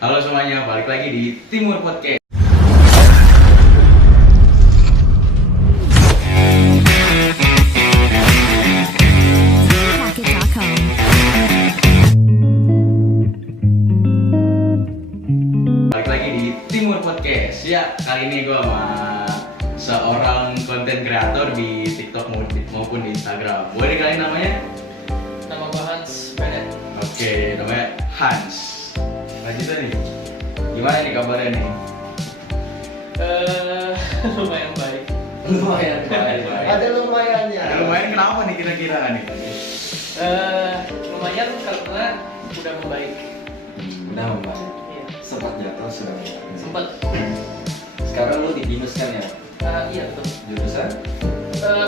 Halo semuanya, balik lagi di Timur Podcast. Balik lagi di Timur Podcast. Ya, kali ini gue sama seorang konten kreator di TikTok maupun di Instagram. Boleh dikalian namanya? Nama gue Hans Bennett. Oke, namanya Hans. Lanjutan nih, gimana nih kabarnya nih? Lumayan baik. Lumayan baik. Ada lumayannya. Ada lumayan kenapa nih kira-kira nih? Lumayan karena udah membaik. Udah membaik. Iya. Sempat jatuh sudah membaik. Sempet. Sekarang lu di BINUS kan ya? Iya betul. Jurusan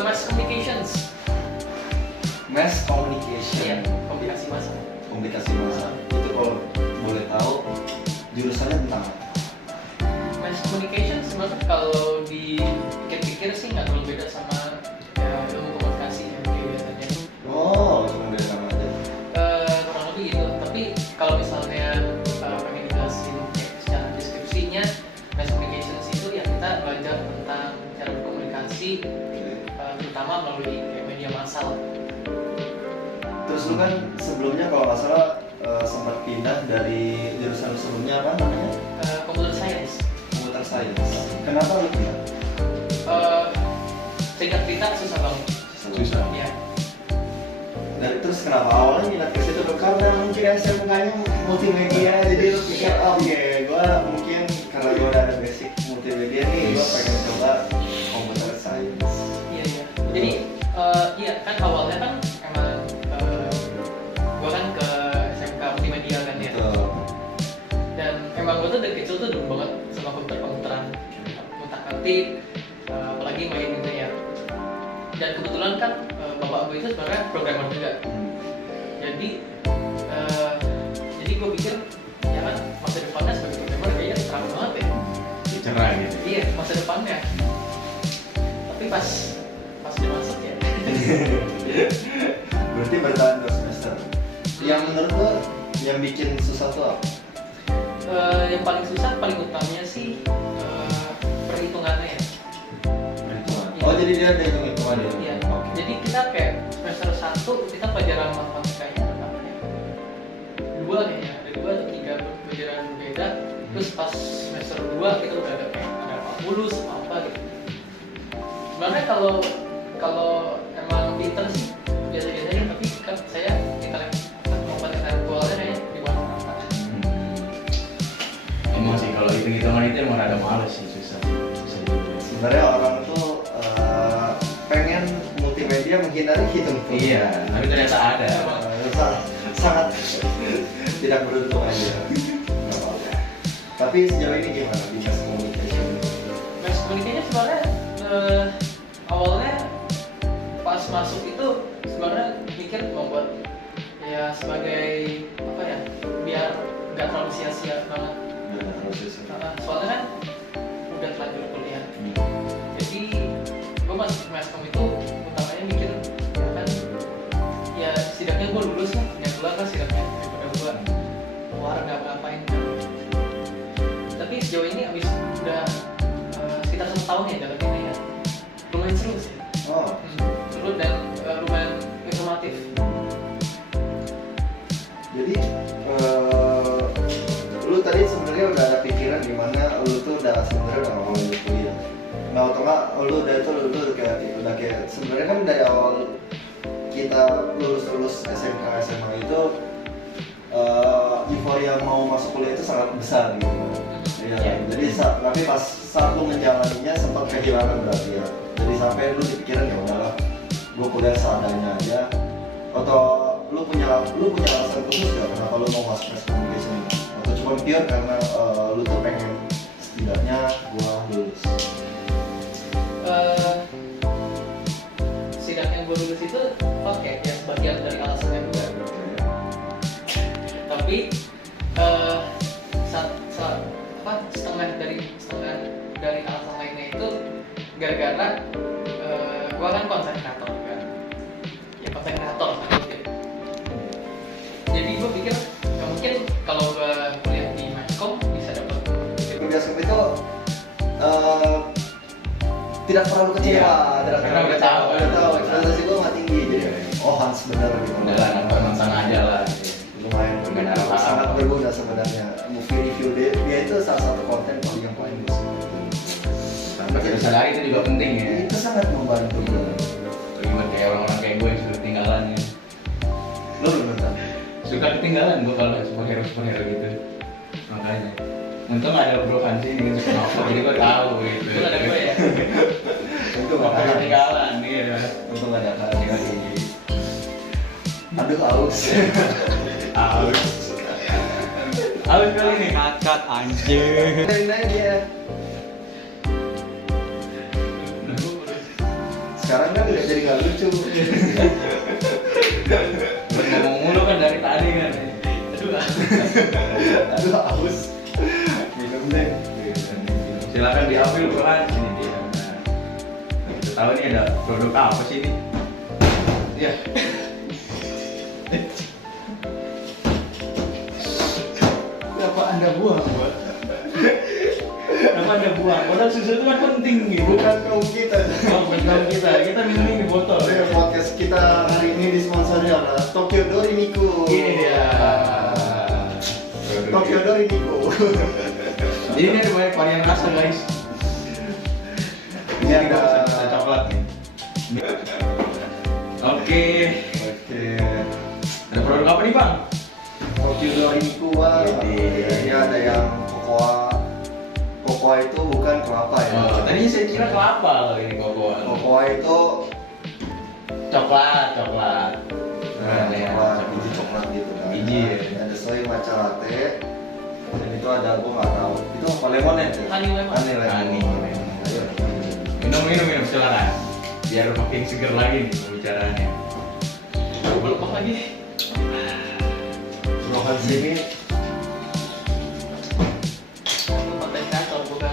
Mass Communications. Mass Communication. Iya. Komunikasi massa. Komunikasi massa. Itu kalau boleh tahu jurusannya tentang apa? Mass Communications sebenarnya kalau dipikir-pikir sih nggak terlalu beda sama ilmu komunikasi yang kayak biasanya. Oh, cuma dari nama aja. Kurang lebih gitu. Tapi kalau misalnya pengen dijelasin kayak secara deskripsinya, Mass Communications itu ya kita belajar tentang cara berkomunikasi, terutama melalui kayak media massal. Terus lu kan sebelumnya kalau nggak salah sempat pindah dari jurusan sebelumnya apa namanya? Computer Science. Computer Science. Kenapa lu pindah? Singkat cerita susah banget. Susah. Iya. Dari terus kenapa awalnya minat ke situ? Karena mungkin SMK-nya multimedia, jadi lu pikir oke, gua mungkin karena gua udah ada basic multimedia nih, gua pengen coba computer science. Iya iya. Jadi iya kan awalnya kan emang gua kan ke SMK Multimedia kan ya. Betul. Dan emang gua tuh dari kecil tuh dulu banget sama komputeran, ngutak-ngatik, apalagi main gitu ya. Dan kebetulan kan bapak gue itu sebenarnya programmer juga. Jadi gue pikir ya kan masa depannya sebagai programmer kayaknya terang banget ya. Cerah gitu. Iya masa depannya. Tapi pas udah masuk ya. Berarti bertahan 2 semester. Yang menurut lo yang bikin susah tuh apa? Yang paling susah paling utamanya sih perhitungannya ya. Perhitungan. Oh, jadi dia ada hitung-hitungan ya? Iya. Oke. Jadi kita kayak semester 1 kita pelajaran matematikanya ada apa ya? 2 kayaknya, ada 2 atau 3 pelajaran berbeda. Terus pas semester 2 kita udah ada kayak ada mulus apa gitu. Sebenarnya kalau emang pinter sih biasa-biasa aja, tapi kan saya intelektualnya kayaknya di mana-mana. Emang sih kalau hitung-hitungan itu emang ada males sih, susah. Sebenarnya orang tuh pengen multimedia menghindari hitung-hitungan. Iya, tapi ternyata ada. Sangat tidak beruntung aja. Nggak apa-apa. Tapi sejauh ini gimana di mass communication? Mass communication sebenarnya awalnya pas masuk itu sebenarnya mikir mau buat ya sebagai apa ya biar nggak terlalu sia-sia banget. Soalnya kan udah terlanjur kuliah. Jadi gue masuk Masscom itu utamanya mikir ya kan ya setidaknya gue lulus lah, yang keluar kan setidaknya daripada gue keluar nggak ngapain kan. Tapi sejauh ini abis udah sekitar 1 tahun ya jalaninnya ya, lumayan seru sih. Oh, Seru dan lumayan informatif. jadi lu tadi sebenarnya udah ada pikiran gimana lu tuh udah sebenarnya udah mau lanjut kuliah. Nah, atau enggak lu udah kayak sebenarnya kan dari awal kita lulus SMK SMA itu euforia mau masuk kuliah itu sangat besar gitu. Iya. Jadi tapi pas saat lu menjalaninya sempat kehilangan berarti ya. Jadi sampai lu dipikiran ya udahlah, gua kuliah seadanya aja. Atau lu punya alasan khusus gak kenapa lu mau masuk mass communication ini? Atau cuma pure karena lu tuh pengen setidaknya gua lulus? Setidaknya gue lulus itu oke ya sebagian dari alasannya juga. Tapi setengah dari alasan lainnya itu gara-gara gue kan konten kreator kan. Ya konten kreator gitu. Jadi gue pikir ya mungkin kalau gue kuliah di Masscom bioskop itu tidak terlalu kecewa, Iya, tidak karena terlalu udah kecewa. tahu, Udah tahu, udah ekspektasi gue nggak tinggi, jadi Iya. oh Hans bener gitu. Udah lah, nonton sana aja lah gitu. Lumayan Nggak ada apa-apa. sangat berguna sebenarnya. Movie review dia itu salah satu konten yang paling gue suka. Tanpa kita sadari itu juga penting ya. Itu sangat membantu. Lagi buat kayak orang-orang kayak gue yang suka ketinggalan ya. Lo belum nonton? Suka ketinggalan gue kalau superhero gitu. Makanya. Untung ada Bro Fansi ini yang suka nonton, jadi gue tahu gitu. Itu ada gue ya. Itu Nggak nggak pernah ada. ketinggalan iya. Untung nggak ada kan. Aduh aus. Aus kali nih. Kat anjir. Dengerin dia. Sekarang kan udah jadi nggak lucu. Buat ngomong mulu kan dari tadi kan. Aduh aus. Minum deh. Silakan diambil Bro Hans ini dia. Nah, kita tahu nih ada produk apa sih ini? Ya. Kenapa anda buang, buat? Kenapa Anda buang? Padahal susu itu kan penting gitu. Bukan kaum kita. Oh, bukan kita minum di botol. Ya, podcast kita hari ini disponsori oleh Tokyo Dori Miku. Ini dia. Tokyo Dori Miku. Jadi ini ada banyak varian rasa guys. Ini ada rasa coklat nih. Oke. Oke. Ada produk apa nih bang? Tokyo Dori Miku, Bang. Ini ada yang kokoa. Kokoa itu bukan kelapa ya. Oh, tadinya saya kira kelapa loh ini kokoa. Kokoa itu Coklat. nah, ya, coklat, biji coklat gitu kan. Biji ya. Ada soy matcha latte. Dan itu ada gua nggak tahu. Itu apa lemon ya? Honey lemon. Honey lemon. Honey. Ayo. Minum silakan. Biar makin seger lagi nih pembicaraannya. Belum lagi. Rohan sini. Konten kreator bukan.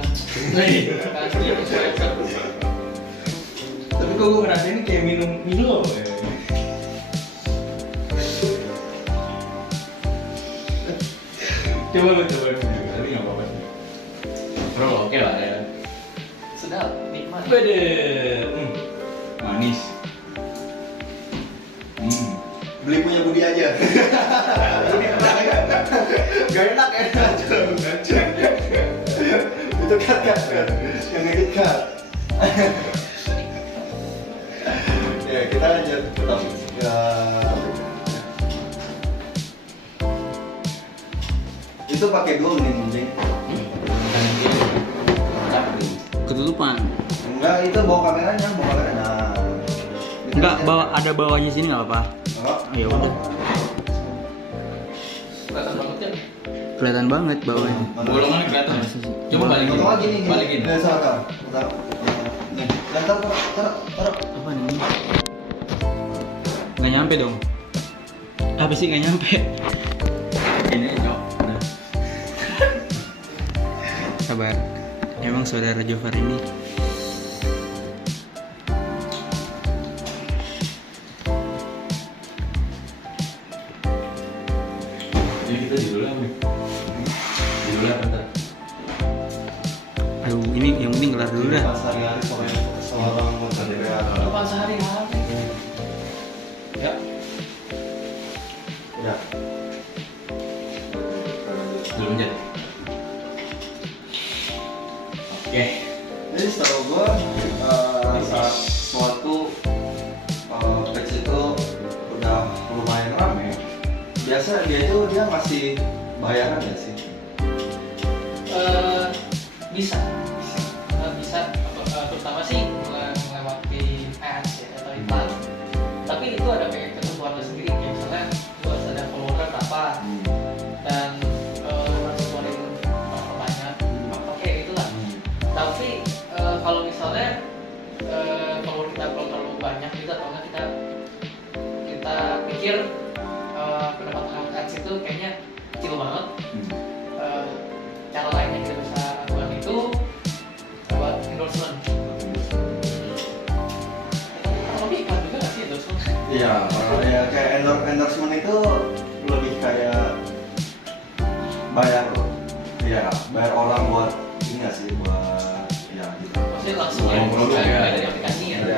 Nih. Kasih influencer. Tapi kok gue ngerasain kayak minum Milo ya. Coba lu, tapi nggak apa-apa sih. Bro, oke lah ya. Sedap, nikmat. Bede, manis. Beli punya Budi aja. Gak enak ya. Itu cut. Yang edit cut. Ya kita lanjut ke topik. Ya. Itu pakai dua menit anjing. Ketutupan. Enggak, itu bawa kameranya, Nah. Enggak, ada bawahnya sini nggak apa-apa. Enggak. Ya udah. Kelihatan banget kan? Kelihatan banget bawahnya. Bolongan kelihatan. Masa sih? Coba balikin. Potong lagi nih. Balikin. Dari sana, Kak. Nih. Dan taruh. Apa nih? Nggak nyampe dong. Apa sih nggak nyampe? Ini cok. Nah. Sabar. Emang saudara Jofar ini Jadi kita judulnya apa nih? Judulnya apa ntar? aduh ini yang penting kelar dulu dah. Sehari-hari seorang konten kreator. Depan sehari-hari. Ya. Ya. Belum jadi. Oke. Jadi setahu gua saat suatu page itu udah lumayan rame, biasa dia masih bayaran ya sih? Bisa. Terutama sih melewati ads ya atau iklan. Tapi itu ada kayak ketentuannya sendiri. Ya, misalnya lu harus ada follower berapa dan harus keluarin berapa banyak. Oke, itulah. Tapi kalau misalnya follower kita belum terlalu banyak gitu atau enggak kita pikir pendapatan ads itu kayaknya kecil banget. Cara lainnya kita bisa lakukan itu buat endorsement. Tapi iklan juga nggak sih endorsement? Iya, ya kayak endorsement itu lebih kayak bayar Iya, bayar orang buat ini nggak sih, buat ya gitu. Maksudnya langsung ya, Produk nggak ya. dari aplikasinya. Ada.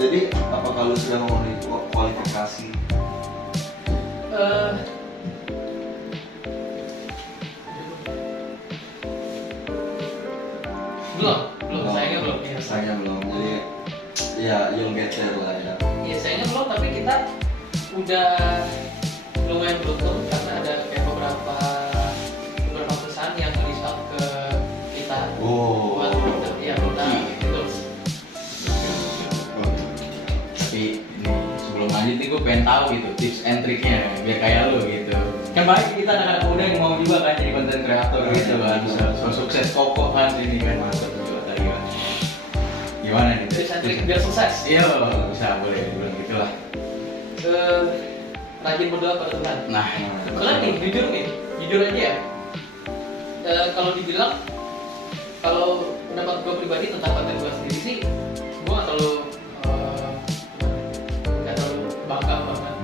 Jadi apakah lu sudah memenuhi kualifikasi? Eh, belum, sayangnya belum. Iya, Sayangnya belum. Jadi ya you'll get there lah ya. Iya, sayangnya belum, tapi kita udah lumayan beruntung karena ada kayak beberapa perusahaan yang reach out ke kita Oh. buat ya kita endorse. Tapi ini sebelum lanjut nih gue pengen tahu gitu tips and triknya biar kayak lu gitu. Kan banyak kita anak-anak muda yang mau juga kan jadi konten kreator gitu kan, so sukses kokoh kan ini kan mantap juga tadi kan. Gimana nih? Tips and trik biar sukses. Iya, bisa boleh dibilang gitulah. Rajin berdoa pada Tuhan. Nah, Karena nih, jujur aja ya. Kalau dibilang, kalau pendapat gue pribadi tentang konten gue sendiri sih, gue nggak terlalu bangga banget.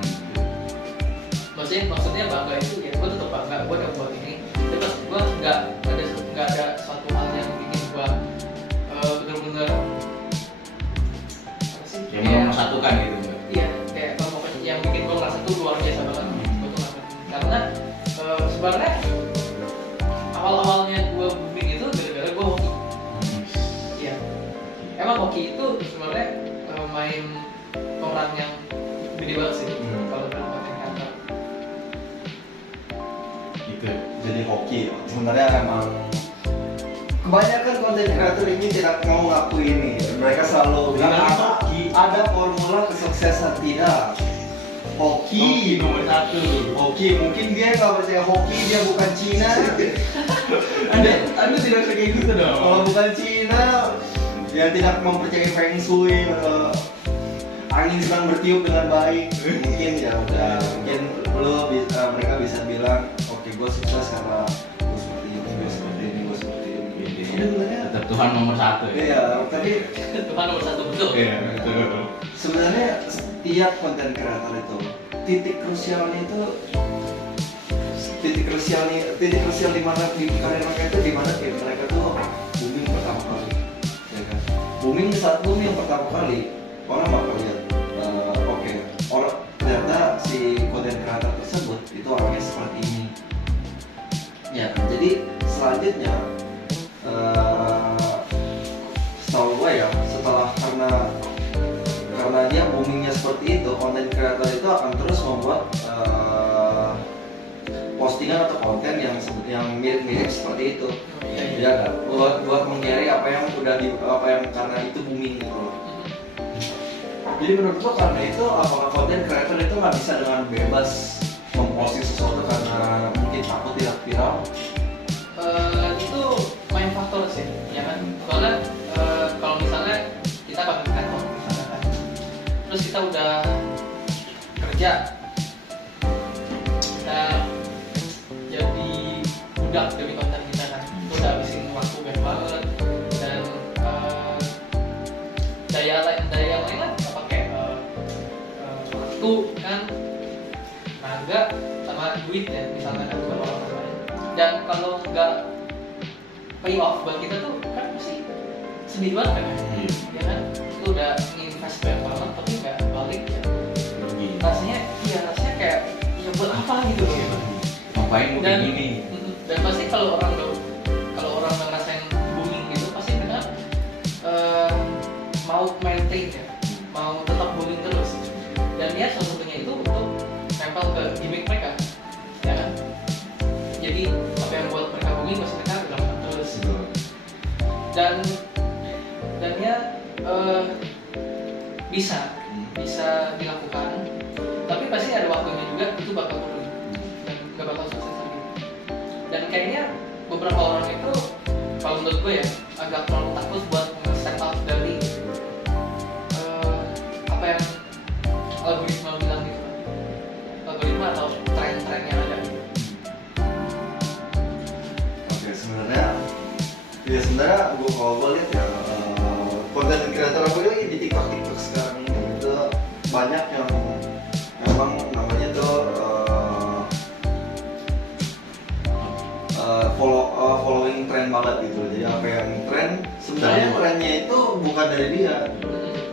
Maksudnya bangga itu ya, gue tetap bangga, gue udah buat ini. Tapi gue nggak ada suatu hal yang bikin gue bener-bener apa sih? yang mau satukan gitu. Iya, kayak kalau pokoknya yang bikin gue ngerasa tuh luar biasa banget. Gue tuh karena sebenarnya awal-awalnya gue booming itu gara-gara gue hoki. Iya. Emang hoki itu sebenarnya main peran yang gede banget sih kalau dalam konten kreator. Gitu. Jadi hoki. Sebenarnya emang kebanyakan konten kreator ini tidak mau ngaku ini. Mereka selalu bilang ada formula kesuksesan. Tidak. Hoki nomor satu. Hoki, mungkin dia nggak percaya hoki, dia bukan Cina. Anda tidak usah kayak gitu dong. Kalau bukan Cina, dia tidak mempercayai Feng Shui. Angin sedang bertiup dengan baik. Mungkin ya udah, mungkin mereka bisa bilang, oke, gue sukses karena gue seperti ini, gue seperti ini, gue seperti ini. Sebenarnya, Tetap Tuhan nomor satu ya. iya, tapi Tuhan nomor satu betul. Iya, betul. sebenarnya setiap konten kreator itu titik krusialnya itu titik krusial di mana di karir mereka itu di mana ya, mereka tuh booming pertama kali, ya kan? Saat booming pertama kali orang bakal lihat oke, orang ternyata si konten kreator tersebut itu orangnya seperti ini, ya kan? Jadi selanjutnya setahu gue ya, setelah karena dia boomingnya seperti itu, konten kreator itu akan terus membuat postingan atau konten yang mirip-mirip seperti itu, ya kan? Buat menggiri apa yang karena itu booming gitu loh. Jadi menurut lo karena itu apakah konten kreator itu nggak bisa dengan bebas memposting sesuatu karena mungkin takut tidak viral? Itu main faktor sih, ya kan? Soalnya kalau misalnya kita bakal di kantor, misalnya kan, terus kita udah kerja, kita jadi budak demi konten kita kan, kita udah habisin waktu banyak banget dan daya yang lain lah kita pakai waktu kan, tenaga sama duit ya misalnya kan buat orang lain. Dan kalau nggak pay off buat kita tuh kan pasti sedih banget kan, ya kan? Itu udah invest banyak banget tapi nggak balik ya. Rasanya kayak ya buat apa gitu loh. Ngapain gue Dan kayak gini? dan pasti kalau orang ngerasain booming gitu pasti mereka mau maintain ya, mau tetap booming terus. Dan ya salah satunya itu untuk nempel ke gimmick mereka, ya kan? Jadi apa yang buat mereka booming pasti mereka bilang terus. Dan ya bisa dilakukan, tapi pasti ada waktunya juga itu bakal turun dan nggak bakal sukses lagi. Dan kayaknya beberapa orang itu kalau menurut gue ya agak terlalu takut buat nge-step up dari apa yang algoritma bilang gitu, algoritma atau tren-tren yang ada. Oke, sebenarnya kalau gue lihat ya konten kreator apa lagi di TikTok sekarang ini itu banyak yang memang namanya tuh tren banget gitu. Jadi apa yang tren sebenarnya trennya itu bukan dari dia,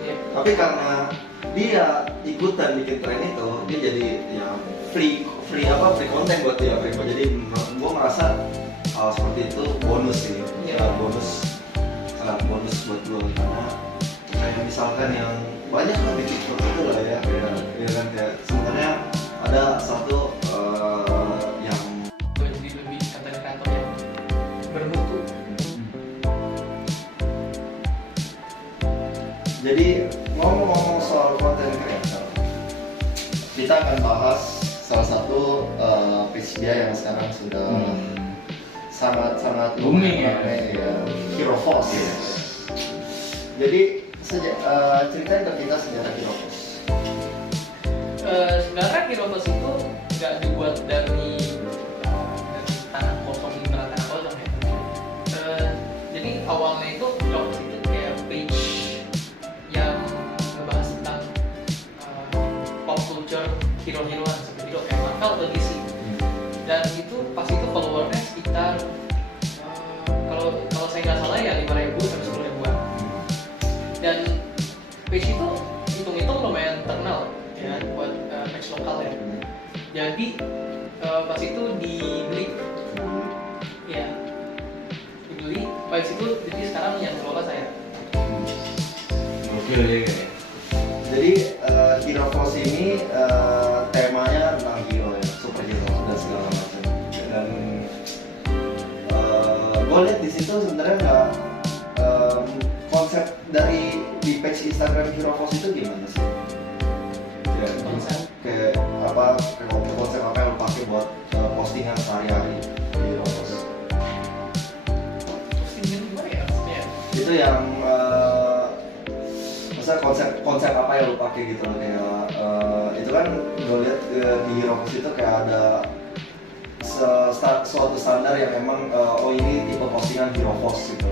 Iya. tapi karena dia ikutan bikin tren itu, dia jadi ya free content buat dia. Jadi gue merasa hal seperti itu bonus sih, Iya. sangat bonus buat gue, karena kayak misalkan yang banyak kan di TikTok itu lah ya, ya kan, kayak sebenarnya ada satu yang Gue jadi lebih konten kreator yang bermutu. jadi ngomong-ngomong soal konten kreator, kita akan bahas salah satu page dia yang sekarang sudah sangat Booming ya. Hero Force. Jadi ceritain ke kita sejarah Hero Force. Sebenarnya Heroes itu nggak dibuat dari tanah kosong, beneran tanah kosong ya. Jadi awalnya itu Heroes itu kayak page yang ngebahas tentang pop culture hero-heroan seperti itu kayak Marvel atau DC. Dan itu pas itu followernya sekitar kalau saya nggak salah ya 5.000 sampai 10.000-an. Dan page itu hitung-hitung lumayan terkenal ya buat page lokal ya. Jadi pas itu dibeli, ya dibeli. Pas itu jadi sekarang yang kelola saya. Oke ya kayak. Jadi Hero Force ini temanya tentang hero ya, superhero dan segala macam. Dan gue lihat di situ sebenarnya nggak konsep dari di page Instagram Hero Force itu gimana sih? Ya, Konsep? kayak konsep apa yang lo pakai buat postingan sehari-hari di Hero Force? Terus ini gimana ya maksudnya? Itu yang maksudnya konsep apa yang lo pakai gitu loh, kayak itu kan gue lihat di Hero Force itu kayak ada suatu standar yang memang ini tipe postingan Hero Force gitu.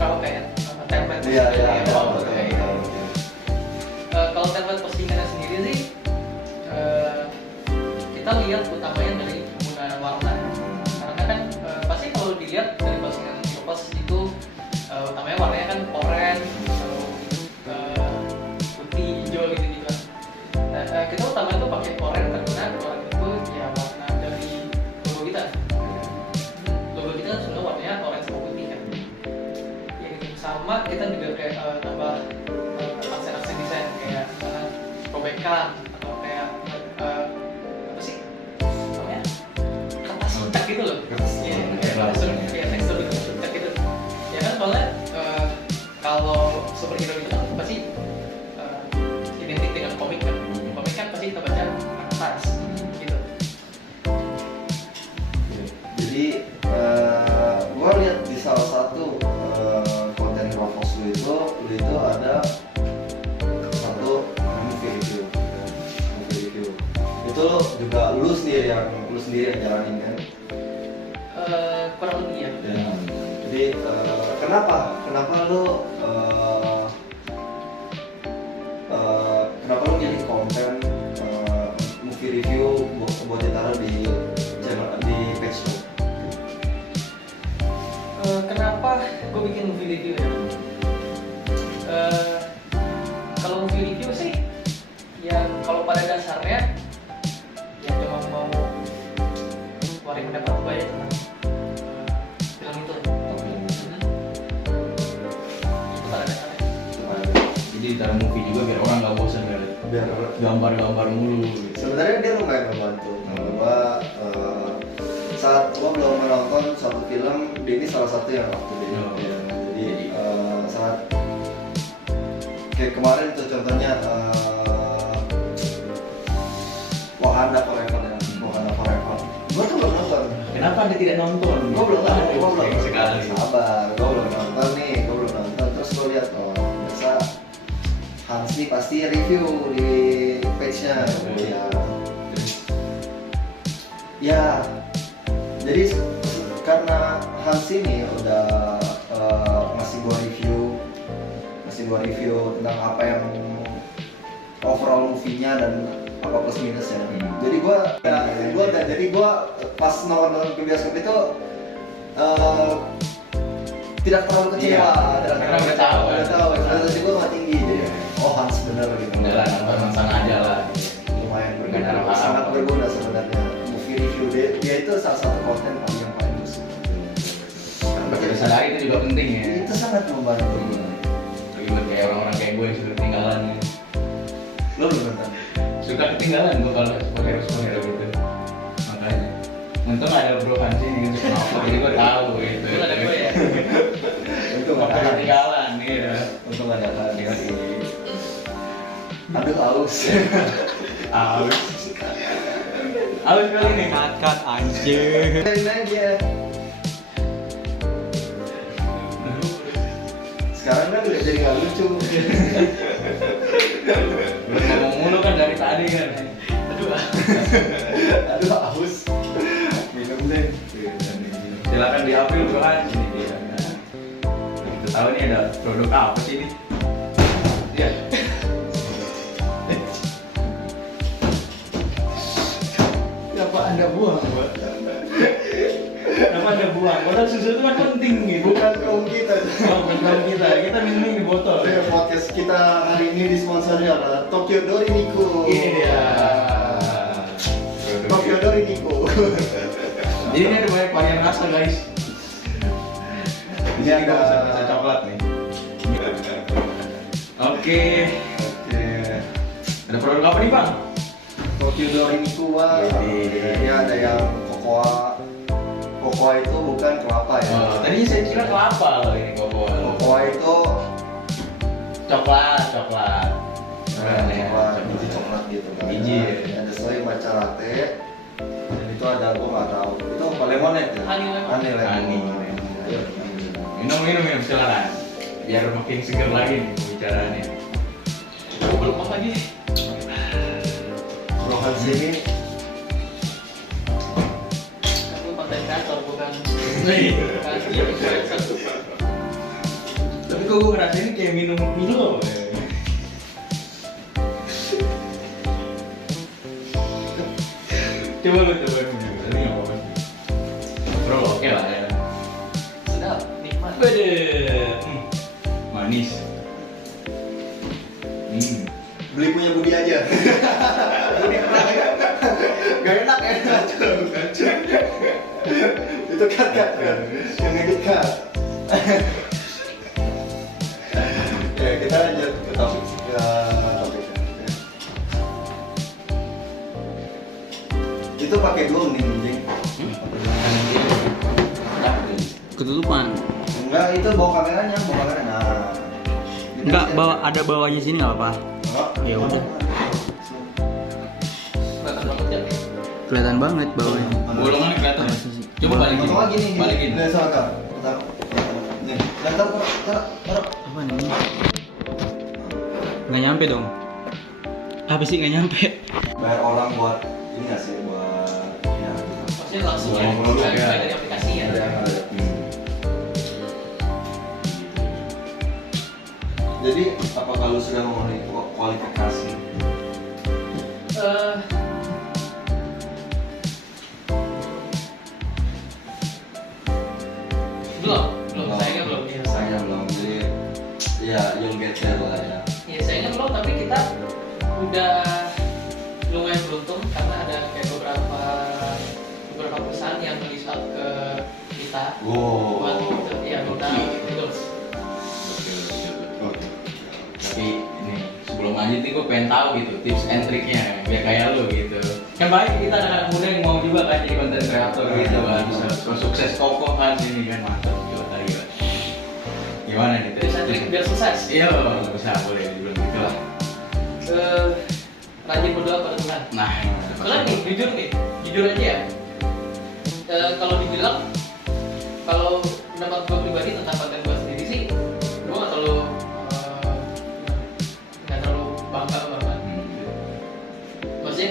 Kalau kayak template Iya, postingannya, iya, oh, betul, kayak betul, gitu. betul. Kalau template postingannya sendiri sih kita lihat utamanya dari penggunaan warna, karena kan pasti kalau dilihat dari postingan Hero itu utamanya warnanya kan oranye atau putih hijau gitu gitu kan. Nah, kita utamanya tuh pakai oranye karena oranye itu ya warna dari logo kita. Logo kita kan sebenarnya warnanya oranye sama putih kan. Ya gitu. Sama kita juga kayak tambah aksen-aksen desain kayak misalnya robekan atau kayak apa sih namanya kertas cetak gitu loh. Iya, kayak tekstur gitu, cetak gitu. Ya kan soalnya kalau superhero itu kan pasti identik dengan komik kan. Komik kan pasti kita baca kertas gitu. Jadi gue lihat di salah satu konten Hero Force lu itu ada satu movie review. Itu juga lu sendiri yang jalanin kan? Kurang lebih ya. Ya. Jadi kenapa lu jadi konten movie review buat ditaruh di channel di page lu? Kenapa gue bikin movie review ya? Kalau movie review sih, ya kalau pada dasarnya ya cuma mau waring pendapat gue aja tentang film itu. Itu pada dasarnya. Jadi dalam movie juga biar orang nggak bosan Biar gambar-gambar mulu. Gitu. sebenarnya dia lumayan membantu. Gua saat gua belum menonton satu film, ini salah satu yang waktu dia. Oh. Ya, jadi saat kayak kemarin tuh contohnya Wakanda Forever ya, Wakanda Forever. Gua tuh belum nonton. Kenapa anda tidak nonton? Gua belum nonton. Sekali. Sabar, gua belum nonton nih, Terus gua lihat biasa Hansli pasti review di page-nya. Ya, jadi karena Hans ini udah ngasih gua review tentang apa yang overall movie-nya dan apa plus minusnya. Jadi gua pas nonton ke bioskop itu tidak terlalu kecewa, Iya. tidak Karena terlalu udah tahu, kan? udah tahu, ekspektasi gue nggak tinggi, jadi oh Hans bener gitu. Udah lah, nonton sana aja lah. Lumayan Nggak ada apa-apa. sangat berguna sebenarnya. Movie review dia itu salah satu konten yang paling bagus. Kita sadari itu juga penting ya. Itu sangat membantu. Ribet kayak orang-orang kayak gue yang suka ketinggalan. Lo belum nonton? Suka ketinggalan gue kalau superhero gitu. Makanya. Untung ada Bro Hans ini yang suka apa, jadi gue tahu gitu. Itu ada gue ya. Untung Suka ada ketinggalan gitu. Untung ada Hans. Aduh aus. Aus. Aus kali ini. Kat anjir. Main aja. Sekarang kan udah jadi nggak lucu. Belum ngomong mulu kan dari tadi kan. Aduh ah. Aduh aus. Minum deh. Silakan diambil Bro Hans ini dia. Kita tahu nih ada produk apa sih ini? Iya. Kenapa Anda buang, Mbak? Kenapa Anda buang? Padahal susu itu kan penting gitu. Bukan kaum kita. Oh, bukan kita minum di botol. Ya, podcast kita hari ini disponsori oleh Tokyo Dori Niku. Ini dia. Tokyo Dori Niku. Jadi ini ada banyak varian rasa guys. Di sini Ini ada- gua bisa coklat nih. Oke. Oke. Ada produk apa nih bang? Tokyo Dori Niku Wah. Ini ada yang kokoa. Kokoa itu bukan kelapa ya. Oh, tadinya saya kira kelapa loh ini kokoa. Kokoa itu Coklat. coklat, Coklat. biji coklat gitu kan. Biji, ya. Ada soy matcha latte. Dan itu ada gua nggak tahu. Itu apa lemonade ya? Honey lemon. Honey lemon. Honey. Ayo. Minum silakan. Biar makin seger lagi nih pembicaraannya. Belum apa lagi. Bro Hans ini Aku konten kreator bukan Nih. bukan influencer. Tapi kok gue ngerasain kayak minum Milo. Coba lu minum. Ini nggak apa-apa sih. Bro, oke lah ya. Sedap, nikmat. Bede. Manis. beli punya Budi aja. Gak enak ya. Kacau. Itu cut yang edit cut. Ya kita lanjut ke topik itu pakai dua nih anjing. Ketutupan. Enggak, itu bawa kameranya. Nah. Enggak, ada bawahnya sini nggak apa? Enggak. Ya udah. Kelihatan banget ya. Kelihatan banget bawahnya. Bolongannya kelihatan. Coba balikin. Potong lagi nih. Balikin. Nih, sama Kak. Nih, taruh. Apa nih? Nggak nyampe dong. Apa sih nggak nyampe? Bayar orang buat ini nggak sih buat ya gitu. Maksudnya langsung Bukan ya, produk, bukan ya. dari aplikasinya. Jadi apakah lu sudah memenuhi kualifikasi? Eh, belum, sayangnya belum. Iya, Sayangnya belum. Jadi ya you'll get there lah ya. Iya, sayangnya belum, tapi kita udah lumayan beruntung karena ada kayak beberapa perusahaan yang reach out ke kita buat ya minta endorse. Oke. Tapi ini sebelum lanjut nih gue pengen tahu gitu tips and triknya biar kayak lu gitu. Kan baik kita anak-anak muda yang mau juga kan jadi konten kreator gitu kan bisa sukses kokoh kan ini kan mantap coba tadi kan. Gimana nih Tips and trik biar sukses. Iya bisa boleh dibilang gitu lah. Rajin berdoa pada Tuhan. Nah Soalnya nih, jujur aja ya. Kalau dibilang, kalau pendapat gue pribadi tentang konten gue sendiri sih, gue nggak terlalu bangga banget.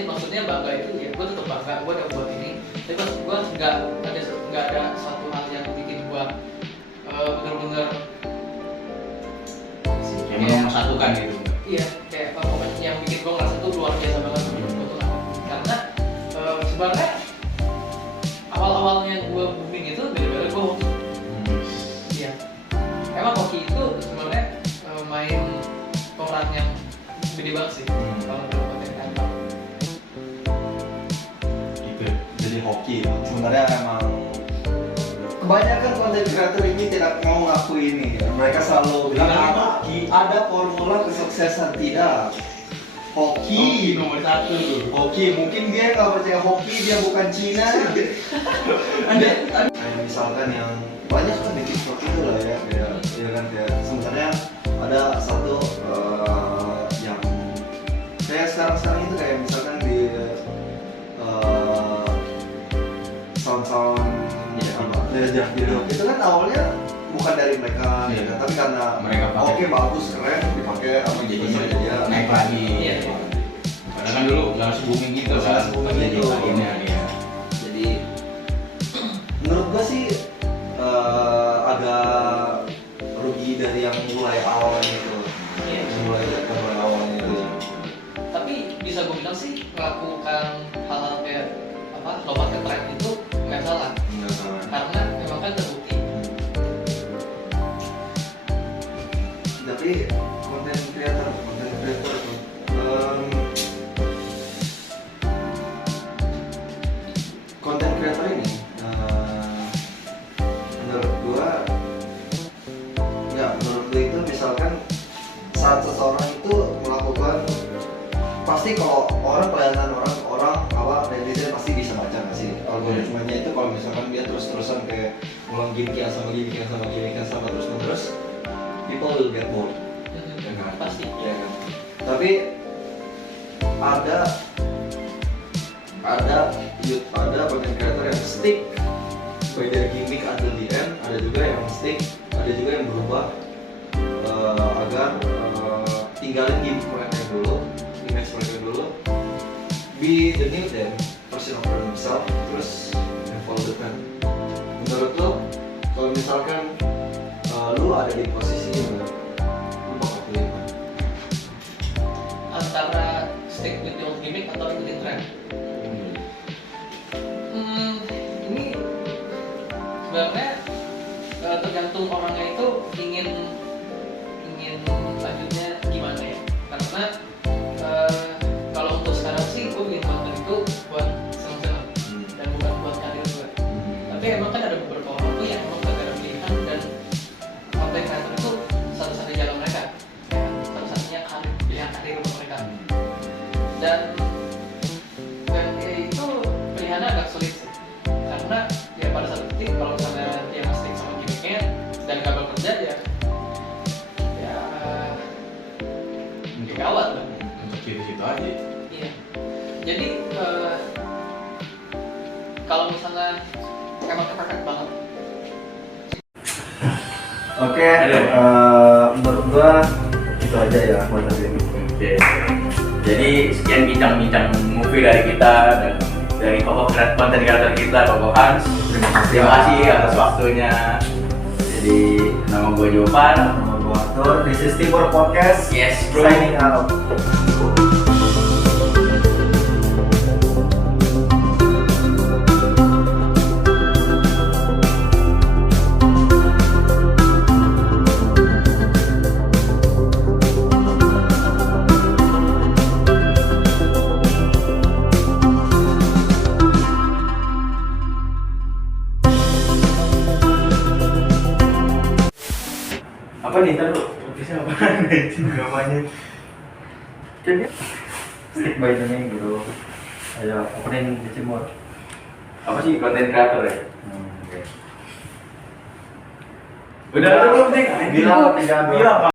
Maksudnya bangga itu ya, gue tetap bangga gue udah buat ini. Tapi gue nggak ada suatu hal yang bikin gue bener-bener yang mau satukan gitu. iya kayak apa pokoknya yang bikin gue ngerasa tuh luar biasa banget menurut gue tuh karena sebenarnya awal-awalnya gue booming itu gara-gara gue waktu gede banget sih kalau untuk konten kreator. Gitu. Jadi hoki. Sebenarnya emang kebanyakan konten kreator ini tidak mau ngaku ini. Mereka selalu bilang ada formula kesuksesan, tidak. Hoki nomor 1. Hoki, mungkin dia nggak percaya hoki, dia bukan Cina. Kayak misalkan yang banyak kan di TikTok itu lah ya, ya kan kayak sebenarnya ada satu yang kayak sekarang itu kayak misalkan di sound video itu kan awalnya bukan dari mereka, Iya. ya kan? Tapi karena Mereka pakai. oke bagus keren dipakai apa Jadinya gitu dia naik lagi. Iya. Padahal kan dulu nggak langsung booming gitu Nggak kan. langsung booming Jadi gitu. akhirnya ya. Jadi menurut gua sih agak rugi dari yang mulai awalnya itu. Iya. Mulai awalnya itu. Tapi bisa gue bilang sih melakukan hal-hal kayak apa lompat ke tren itu nggak salah Nggak salah. karena memang kan terbukti. Tapi konten kreator konten kreator ini menurut gua itu misalkan saat seseorang itu melakukan pasti kalau orang kelihatan orang apa netizen pasti bisa baca nggak sih algoritmanya itu kalau misalkan dia terus-terusan kayak ulang gimmick yang sama terus people will get bored. Ya kan? Pasti. Ya kan? Tapi ada content creator yang stick by their gimmick until the end, ada juga yang stick, ada juga yang berubah agar tinggalin gimmick mereka dulu, image mereka dulu, be the new them, version of themselves, terus follow the trend. Menurut lo, kalau misalkan lu ada di posisi lu bakal pilih apa? Antara stick with the old gimmick atau ikutin tren. Ini sebenarnya tergantung orangnya itu ingin lanjutnya gimana ya. Karena kalau untuk sekarang sih gue bikin konten itu buat senang-senang dan bukan buat karir gue. Tapi emang kan ada beberapa orang tuh yang emang gak ada pilihan dan konten kreator itu satu-satunya jalan mereka, ya, satu-satunya pilihan karir buat mereka. Dan itu pilihannya agak sulit sih, karena ya pada satu titik kalau misalnya dia stick sama gimmicknya dan gak bekerja ya gawat lah. Untuk situ aja. Iya. Jadi kalau misalnya emang kepepet banget. Oke, menurut gua itu aja ya buat hari ini. Oke. Jadi sekian bincang-bincang movie dari kita dan dari konten kreator kita, Koko Hans. Terima kasih atas waktunya. Jadi nama gue Jovan. Nama gua Arthur, this is Timur Podcast. Yes, bro. Signing out. Apa nih ntar lu? Bisa apa? Namanya. Coba. Stick by the name gitu. Ayo, opening di Timur. Apa sih konten kreator ya? Oke. Udah belum nih? Bilang 3 Bilang.